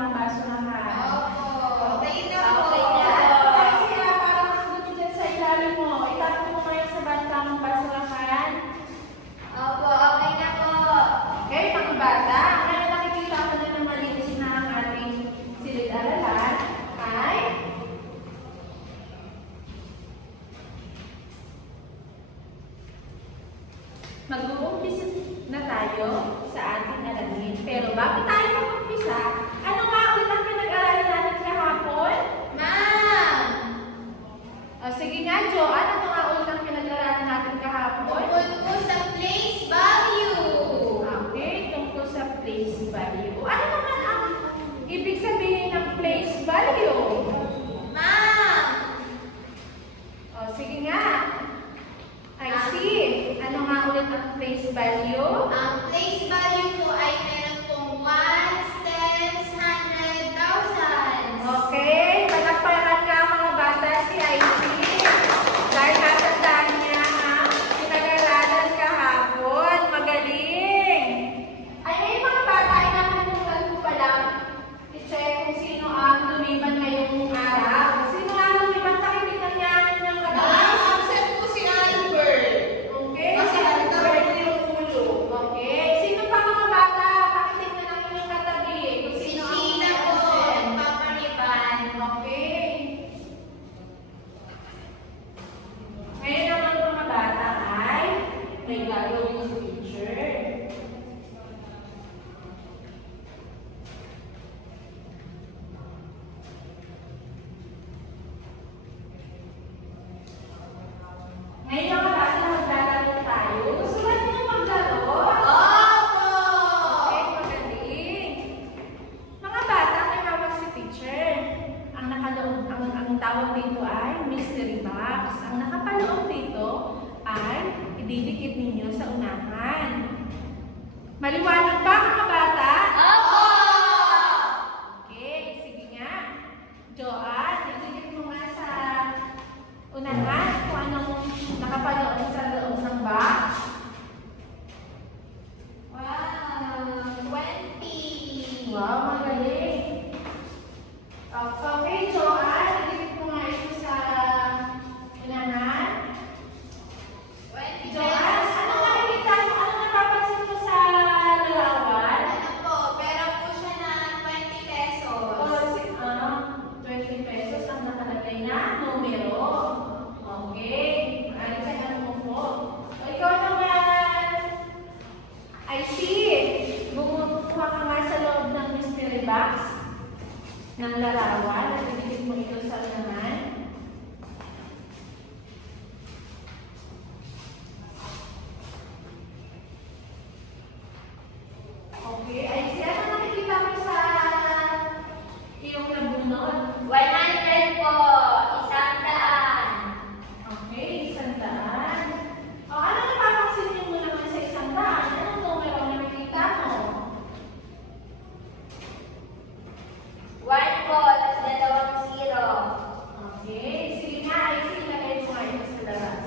tamang basurahan. Opo. Okay na po. Okay na. Kasi parang nandun dyan sa ilalim mo. Itapon mo ngayon sa tamang basurahan. Opo, okay na po. Okay, mga bata. Ngayon nakikita ko na na malinis na ang ating silid-aralan. Ay, mag-uumpisa na tayo sa ating aralin. Pero bago tayo mag-umpisa, ano nga ulit ang pinag-aralan natin kahapon? Ma'am! O sige nga, Joanne, ano nga ulit ang pinag-aralan natin kahapon? Tungkol po sa place value. Okay, tungkol sa place value. Ano naman ang ibig sabihin ng place value? Ma'am! O sige nga. I see. Ano nga ulit ang place value? Ang place value po ay meron pong ones, tens, hundred, thousands. Okay, palakpakan nga mga bata si IC. Dahil natandaan niya ang pinag-aralan kahapon. Magaling! Ay, ngayon mga bata, ay nakalimutan ko pala i-check kung sino ang lumiban ngayong araw. Sino ang lumiban? Pakinggan niya ng katabi. absent po si Albert. Okay, Kasi si ang tawag Albert. niyo yung ulo. Okay, sino pa mga bata? Pakinggan ang inyong katabi. Kung Si sino ang Sheila po, absent. papariban. Okay. Ngayon naman mga bata ay may gagawin ng teacher. Ngayon mga bata, maglalaro tayo. Gusto ba niyo maglaro? Opo! Okay, magaling. Mga bata, may hawak si teacher. Ang nakaloob, ang tawag dito ay mystery box. Ang nakapaloob dito ay ididikit ninyo sa unahan. Maliwanag ba mga bata? Opo! Okay, sige nga. Joanne, ididikit mo nga sa unahan kung anong nakapaloob sa loob ng box. Wow! 20! Wow, magaling. Okay, Joanne, idikit mo nga ito sa unahan. 20 Joanne, pesos ano po. nakikita mo? Ano napapansin mo sa larawan? Ano po, pera po siya na 20 pesos. 20 pesos ang nakalagay na numero. Okay. Maraming ano mo po. O, ikaw naman. I see. Bumukuha ka nga sa loob ng mystery box ng larawan at ibigit mo ito sa unahan. Okay. I see. Ano nakikita mo sa iyong nabunod? 100 po, 100. Okay, 100. O, ano napapansin niyo mo naman sa 100? Anong numero ang nakikita mo? 1 po, tapos dalawang 0. Okay, sige nga, ay silagay mo nga ito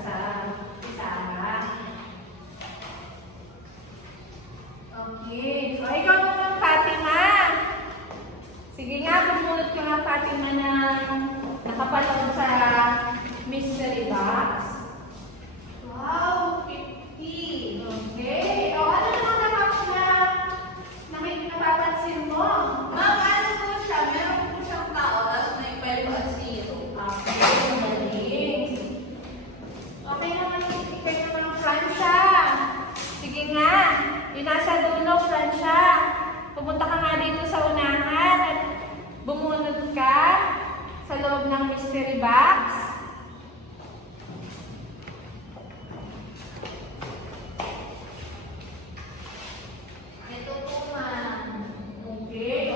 sa isara. Okay, o ikaw naman, Fatima. Sige nga, bumunot ka nga, Fatima, ng nakapaloob sa mystery box. Wow, 50. Okay, o ano naman napapansin mo? Ma'am, ano po siya? Meron po siyang tao, tapos may 5 at 0. Okay, magaling. Okay naman, ikay naman, Francia. Sige nga, yung nasa dulo, Francia. Pumunta ka nga dito sa unahan at bumunod ka sa loob ng mystery box. Ito po, ma'am. Okay,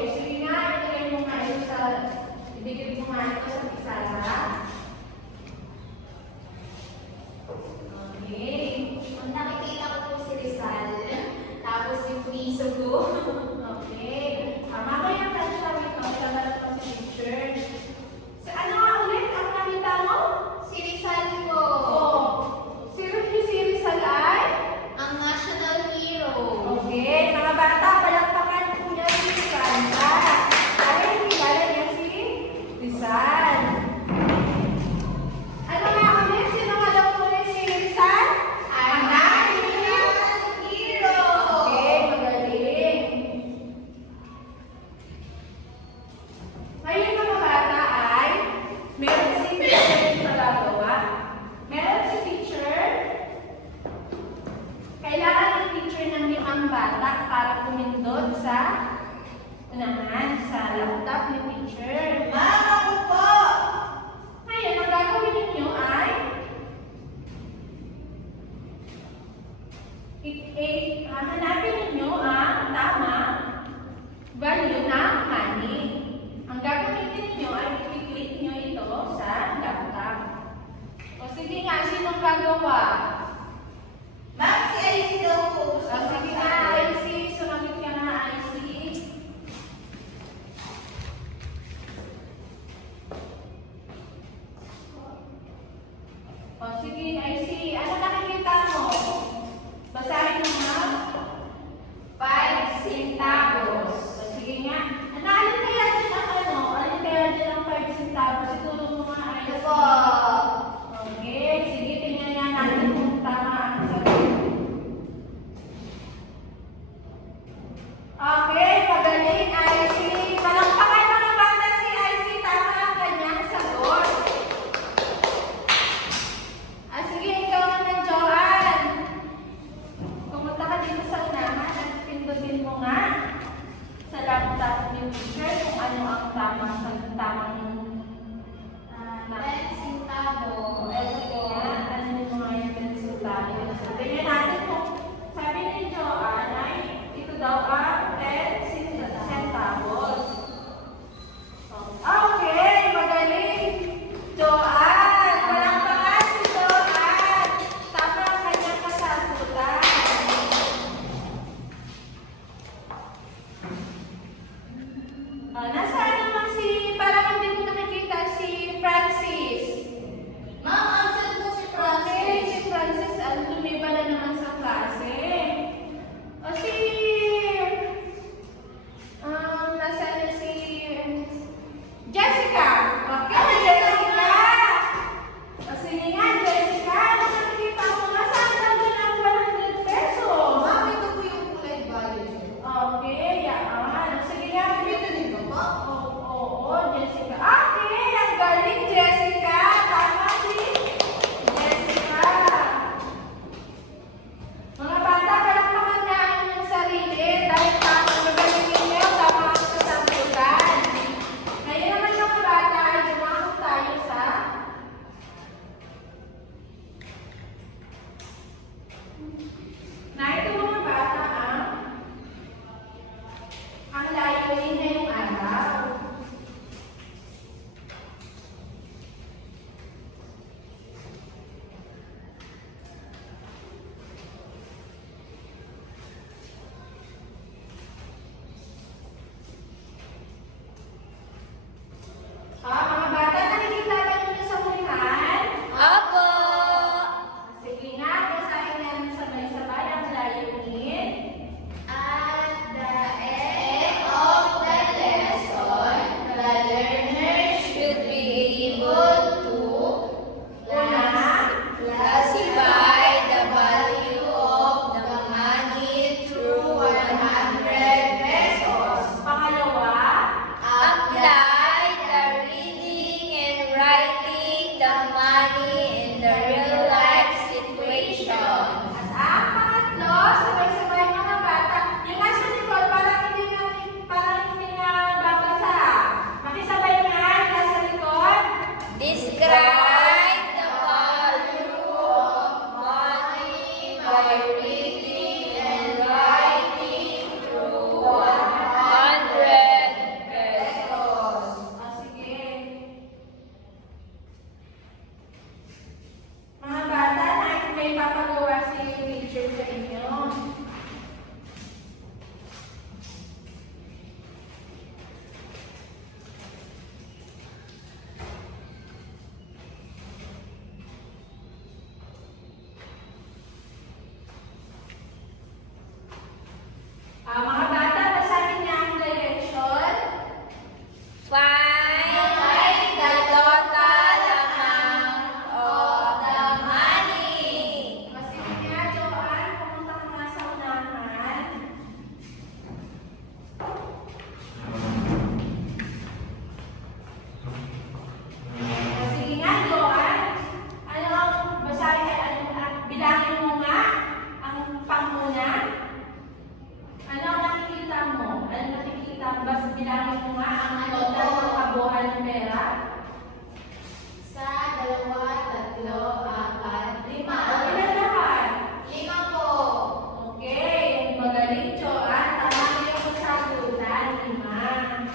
Nasaan naman si, parang hindi ko nakikita si Francis. Ma'am, absent po si Okay, Francis. si Francis, lumiba na naman sa klase. O si, nasaan na si Jessica? Okay na Jessica. O sige nga Jessica, ano nakikita mo? Nasaan na doon ang 100 pesos? Ma'am, ito po yung kulay violet. Okay, yan. Sige nga, Ito din ba po? Oo, Jessica. Okay, ang galing, Jessica. Tama si Jessica. Mga bata, palakpakan niya ang inyong sarili dahil magaling ninyo, tama ang kasagutan. Ngayon naman mga bata, ay dumako tayo sa ito mga bata ang layunin ngayong araw. Mga bata, nakikita ba niyo sa ulihan? Opo. Sige nga, basahin natin sabay-sabay ang layunin. At the end of the lesson, the learner should be able to classify the value of the money through 100 pesos. Pangalawa, Apply the reading and writing the money in the real life situation. at ang pangatlo, sabay-sabay mga bata. Yung nasa likod, parang hindi na babasa. Makisabay nga, yung nasa likod. Describe the value of money by reading and writing through 100 pesos. Sige. Mga bata, may papagawa si teacher sa inyo. Mga bata, basahin niya ang direction. Find the total amount of the money. Sige nga, Joanne, pumunta ka nga sa unahan. Sige nga, Joanne. Ano ang basahin, bilangin mo nga ang panguna. Ano ang nakikita mo? Ano nakikita mo? Bas bilangin mo nga ang total ng kabuuan ng pera. Sa 2, 3, 4, 5. Ilan lahat? 5 po. Okay, magaling, Joanne. Tama na yung kasagutan, 5.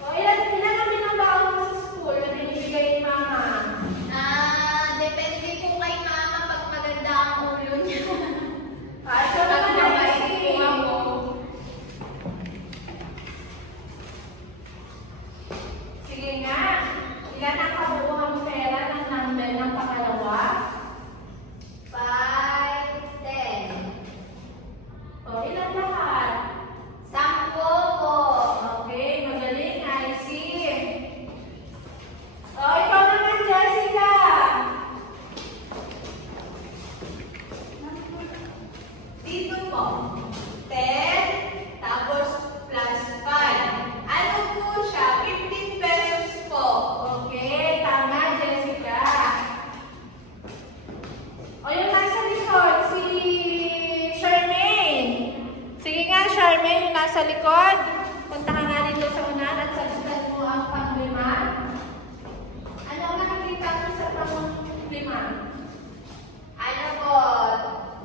O, ilan ang binabaon mo sa school na binibigay ni Mama? Depende po kay mama pag maganda ang ulo niya. So naman na Kuha mo. Sige nga. Ilan ang kabuuang pera ng number ng pangalawa? 5, 10. O, ilan lahat? 10 po. Okay, magaling, IC. O, ikaw naman, Jessica. Dito po. 10, tapos plus 5. Ano po siya? 15 pesos po. Okay, tama, Jessica. O, yung nasa likod, si Charmaine. Sige nga, Charmaine, yung nasa likod. Punta ka nga dito sa unahan at sagutan mo ang pang-5. Ano ang nakikita mo sa pang-5? Ano po?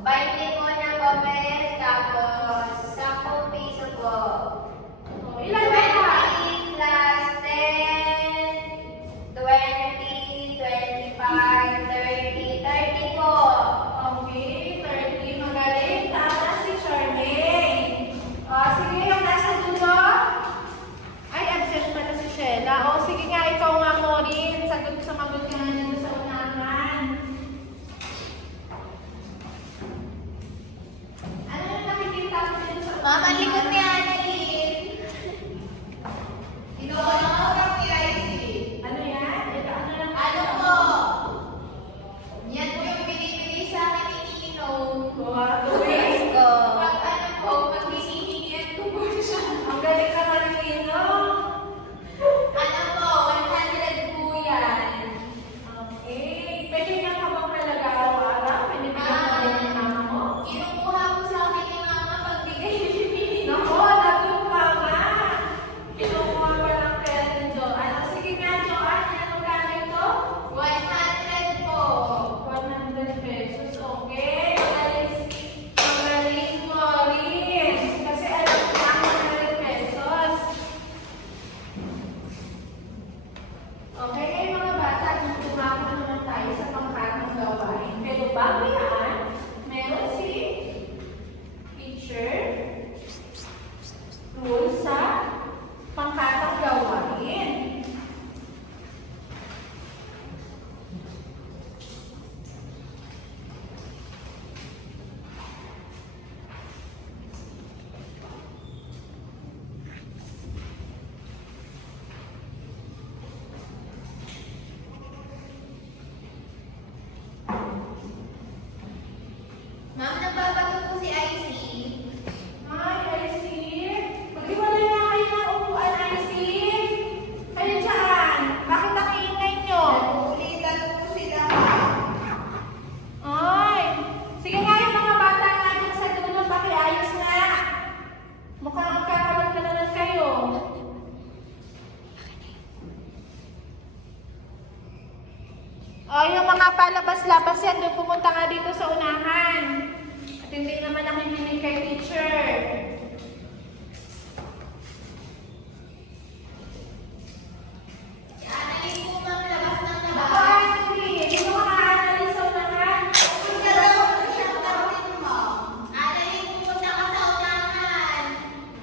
20 po na papel, tapos 10 piso po. O, ilan lahat? 20 plus 10, 20, 25, 30, 30 po. Okay, 30. Magaling. Tama si Charmaine. O, sige, yung nasa dulo. Ay, Ito po ng PIC. Ano yan? Ito, ano lang? Ano po? Yan po yung binibigay sa akin ni Ninong. Tuwing? Pag ano po, pag hinihingian ko po siya. Ang galing ka Marino. Ano po, 100 po yan. Okay. Pwede nga ka bang talaga araw-araw? Pwede ba ka ng mama mo? Kinukuha po sa akin ni Mama pagbigay ni Ninong. Nako, natuwa nga. Kinukuha pa lang pera ni Joanne. Sige nga, Joanne, ano gamit to? 100 po. 100 pesos. Okay. Magaling mo rin. Kasi alam ko ang 100 pesos. Okay, mga bata, tumako na naman tayo sa pangkatang gawain. Pero bago yan, meron si teacher rules sa pangkatang gawain. Ma'am, nagbabago po si IC. Hi, IC. Maghiwalay nga kayo ng upuan, IC. Kayo dyan. Bakit ang ingay nyo? Ulitan po sila. Ay. Sige nga yung mga bata nga dyan sa dulo. Pakiayos nga. Mukhang magkakalat na naman kayo. O, yung mga palabas-labas yan, doon pumunta nga dito sa unahan. At hindi naman nakikinig kay teacher. Analin po ma'am, labas ng Ako, labas. Ashley, hindi mo makaalis sa unahan. Analin po punta ka sa unahan.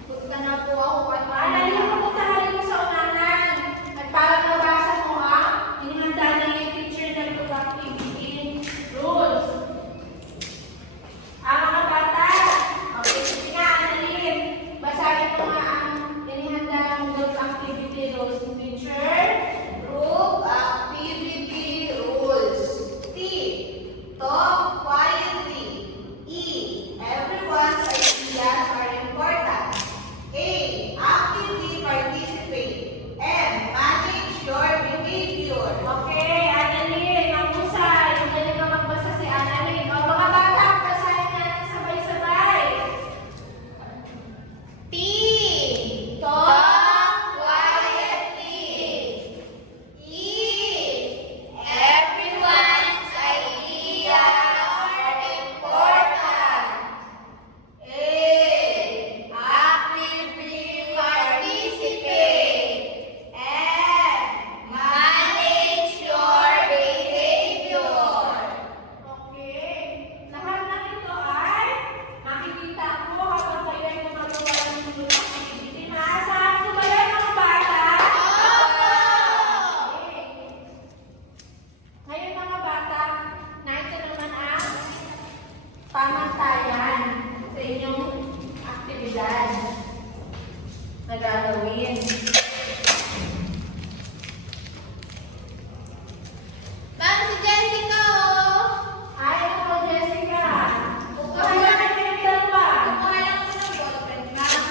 Punta na po ako. Dali mo pumunta ka dito sa unahan. At para nabasa mo ha, inihanda na yung teacher na group activity rules. Mga bata, okay, sige nga, Annalyn. Basahin mo nga ang inihanda ng group activity rules ng teacher. Group activity rules. T. Talk quietly. E. Everyone's ideas are important. A. Actively participate. M. Manage your behavior. Okay, Annalyn, mahusay. Magaling ka magbasa si Annalyn. O, mga bata, basahin nga ng sabay-sabay. T. Talk quietly. E. Everyone's ideas are important. A. Actively participate. M. Manage your behavior. Okay. Lahat ng ito ay makikita mo kapag kayo ay gumagawa ng group activity. Naasahan ko ba yan, mga bata? Okay. Ngayon, mga bata, narito naman ang pamantayan sa inyong aktibidad na gagawin. Ma'am, si Jessica, oh. Ay, ako, Jessica. Kaya na kayo dalawa. Kumuha lang ko ng ballpen, ma'am.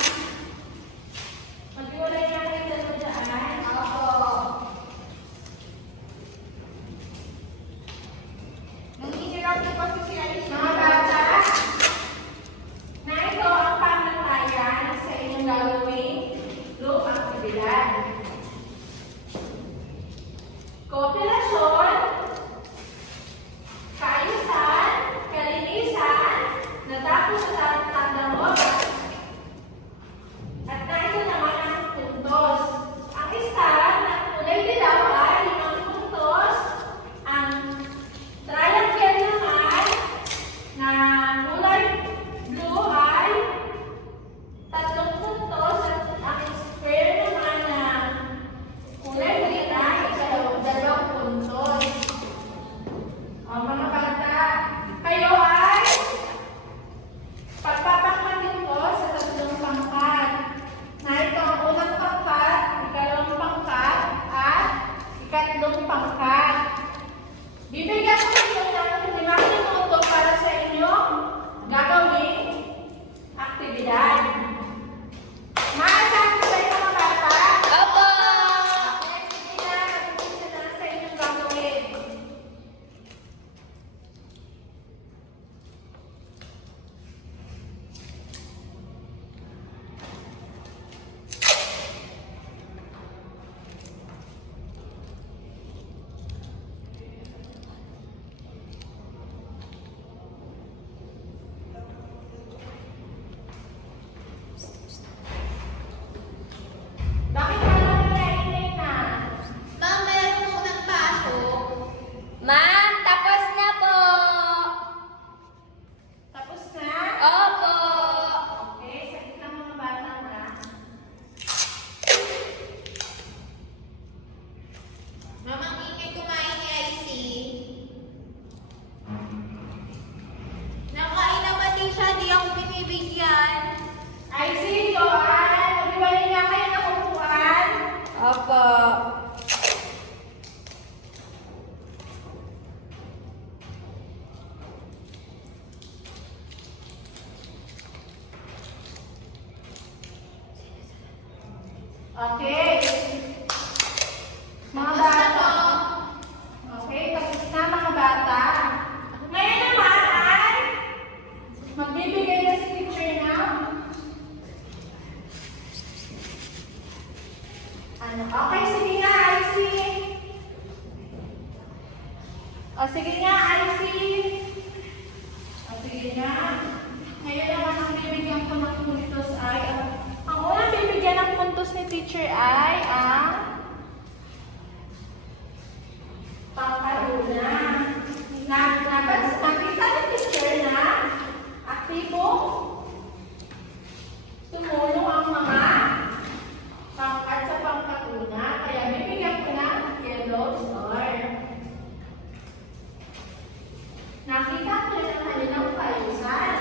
Maghiwalay nga kayo dalawa dyan. Opo. Nanghihirap po kasi si Alice. Mga bata, na ito ang pamantayan sa inyong gagawing group aktibidad. Kooperasyon, kaayusan, kalinisan, natapos sa tandang oras. At narito naman ang puntos. Ang isa na kulay dilaw ay 5 puntos. Ang triangle naman na kulay blue ay 3 puntos. At ang square naman na Okay. Mga Tapos na bata. po. Okay, tapos na mga bata. Ngayon naman ay magbibigay na si teacher na ano? Okay, sige nga, IC. O, sige nga, IC. O, sige nga. Ngayon naman ang bibigyan ko ng puntos ay ang unang bibigyan ng puntos ni teacher ay ang pangkaruna. Nakita ni teacher na aktibo tumulong ang mga pangkat sa pangkaruna. Kaya bibigyan ko ng yellow star. Nakita ko na ang kanilang kaayusan.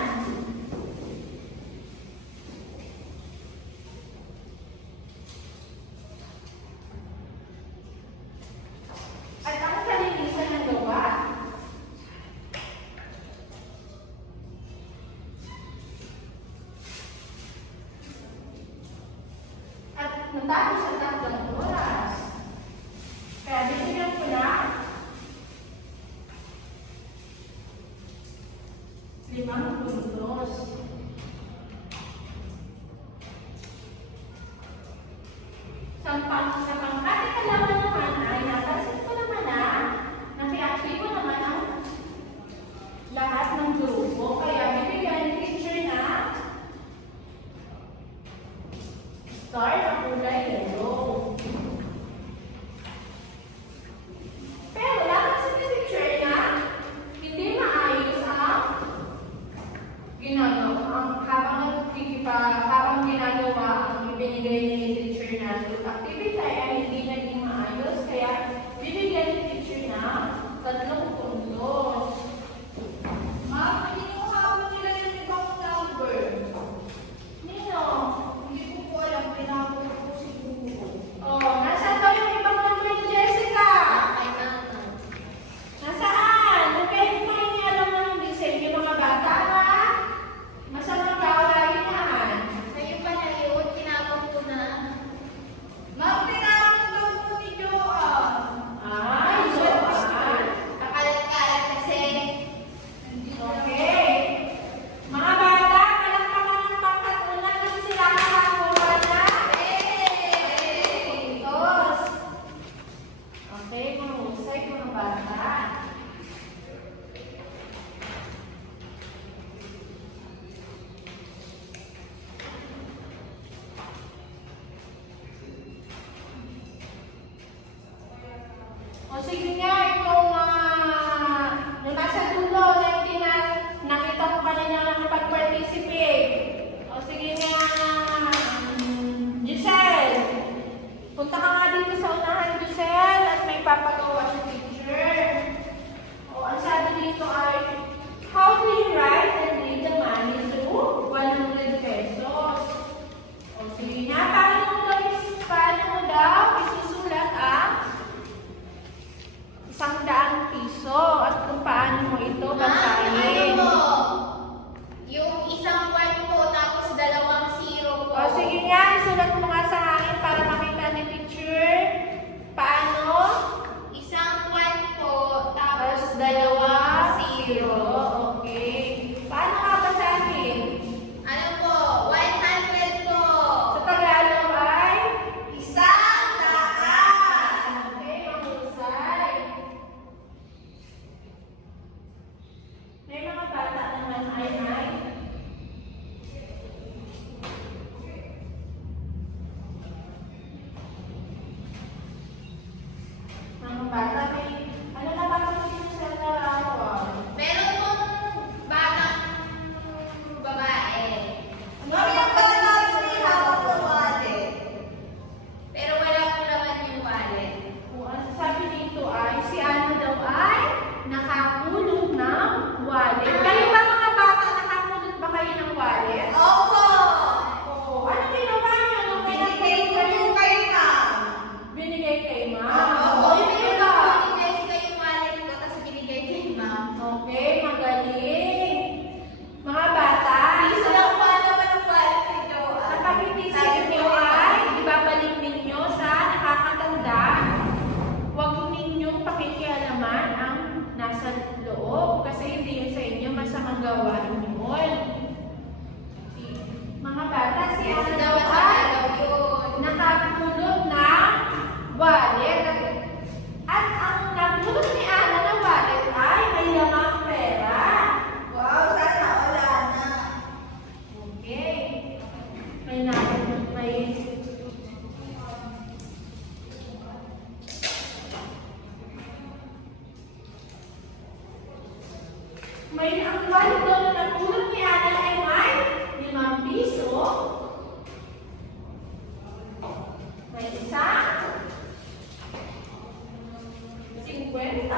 At ang kalinisan ng gawa. At natapos sa 3 oras. Kaya bibigyan ko na 5 puntos. Sa pangkati kailangan naman ay napansin ko naman na naki-active naman ang lahat ng grupo. Kaya bibigyan ni teacher na star na kulay yellow. Pero napansin ni teacher na hindi maayos ang ginagawa habang ginagawa ang ibinigay ni teacher na group activity ay hindi naging maayos, kaya bibigyan ni teacher na 3 puntos. Ma'am, hindi ko habang nila yung ibang number. Nino? Hindi ko po alam, pinapos ko siguro. Oh, nasaan daw yung ibang number ni Jessica? Ay, ma'am. Nasaan? Huwag kayo hindi alam ng design yung mga bata, ha? Masamang gawain yan. Sa'yo pala yun, tinapos ko na. Ma'am, tinapos daw po ni Joanne. Ay, Joanne. Kakalat-kalat kasi. Okay. Mga bata, palakpakan ng pangkatunan kasi sila nakakuha na. Puntos. Okay, mahusay mga bata. O sige nga, ikaw yung nasa dulo na hindi na nakita ko kanina nakapag-participate. O sige nga, Giselle. Punta ka nga dito sa unahan, Giselle, at may papagawa si teacher. O ang sabi dito ay, how do you write and read the money to 100 pesos? O sige nga, paano mo daw isusulat ang 100 piso at kung paano mo ito Ma'am, basahin. ano po? Yung isang 1 po, tapos 2 0 po. O sige nga, isulat mo nga sa hangin para makita ni teacher. Paano? Isang 1 po, Tapos tapos 2 2 0. May ang value daw na napulot ni Ana ay may 5 piso. May isa. 50.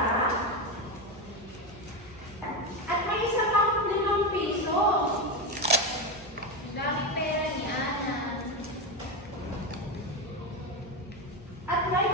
At may isa pang 5 piso. Daming pera ni Ana. At may